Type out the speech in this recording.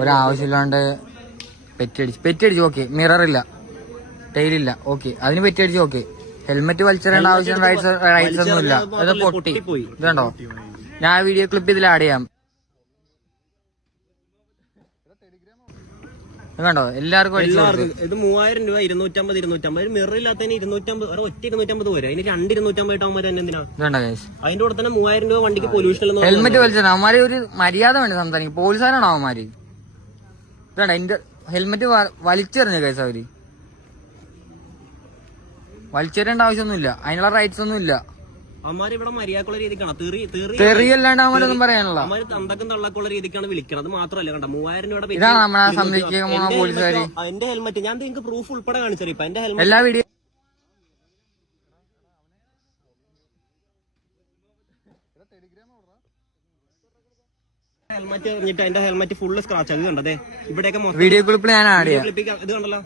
ഒരാവശ്യമില്ലാണ്ട് പെറ്റടിച്ച് okay. മിററില്ല, ടൈലില്ല, okay. അതിന് പെറ്റടിച്ച് okay. Helmet വലിച്ചെറിയേണ്ട ആവശ്യം rights ഒന്നും ഇല്ല. അത് പൊട്ടി. ഇതുണ്ടോ, ഞാൻ വീഡിയോ ക്ലിപ്പ് ഇതിൽ ആഡ് ചെയ്യാം. കണ്ടോ, എല്ലാവർക്കും ഇത് 3000 രൂപ 250 മിററില്ലാത്തതിന് 250 ഒറ്റ 250 പോരാ. അതിന് 2 250 ആവുമ്പോൾ തന്നെ എന്തിനാ? അതിന്റെ കൂടെ തന്നെ 3000 രൂപ വണ്ടിക്ക് പൊല്യൂഷൻ. ഹെൽമെറ്റ് വലിച്ചാൽ അവന്മാര് ഒരു മര്യാദ വേണ്ടി സംസാരിക്കും. പോലീസുകാരാണോ അവന്മാര്? ഇതാണ്ട എന്റെ ഹെൽമെറ്റ് വലിച്ചെറിഞ്ഞ കേസ്. അവര് വലിച്ചെറിയേണ്ട ആവശ്യമൊന്നുമില്ല, അതിനുള്ള റൈറ്റ്സ് ഒന്നും ഇല്ല. അമ്മാര് ഇവിടെ മര്യാദക്കുള്ള രീതിക്കാണ് തെറിയല്ലാണ്ട് അവന്മാരൊന്നും പറയാനുള്ള തന്തക്കും തള്ളക്കുള്ള രീതിക്കാണ് വിളിക്കുന്നത്. അത് മാത്രമല്ല, കണ്ട 3000 രൂപയുടെ ഇതാണ് നമ്മളെ സംരക്ഷിക്കുന്ന പോലീസുകാര്. എന്റെ ഹെൽമെറ്റ് ഞാൻ നിങ്ങൾക്ക് പ്രൂഫ് ഉൾപ്പെടെ കാണിച്ചു. ഇപ്പൊ എന്റെ ഹെൽമെറ്റ് എല്ലാ വീഡിയോ ഹെൽമെറ്റ് എറിഞ്ഞിട്ട് എന്റെ ഹെൽമെറ്റ് ഫുള്ള് സ്ക്രാച്ച്. അത് കണ്ടതേ, ഇവിടെയൊക്കെ വീഡിയോ ക്ലിപ്പിൽ ഞാൻ ആഡ് ചെയ്യാം. ഇത് കണ്ടല്ലോ.